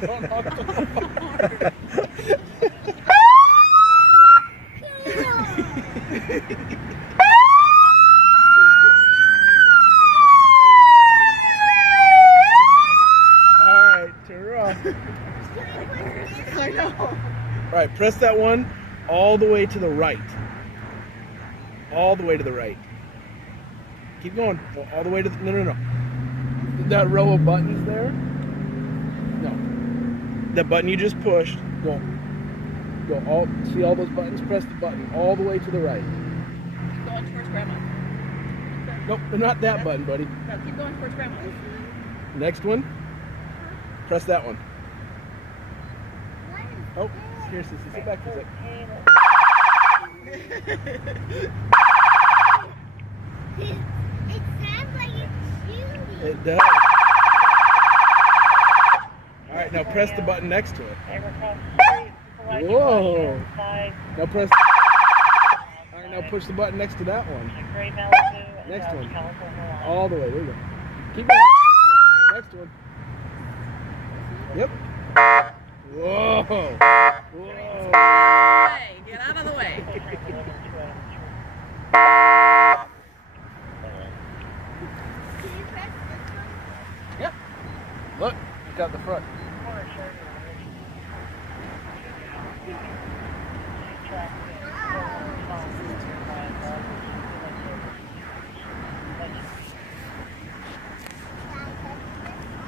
Don't honk the horn. Alright, turn her off. I know. Alright, press that one all the way to the right. All the way to the right. Keep going. Go all the way to the... No. That row of buttons there? No. That button you just pushed. Go all... See all those buttons? Press the button all the way to the right. Keep going towards Grandma. Nope, not that button, buddy. No, keep going towards Grandma. Next one. Press that one. Oh, here, Sissy, sit back for a sec. It sounds like it's shooting. It does. Alright, now press the button next to it. Whoa. Now press... Alright, now push the button next to that one. Next one. All the way, there you go. Keep going. Next one. Yep. Whoa. Whoa. Hey, get out of the way. Yep. Look, got the front.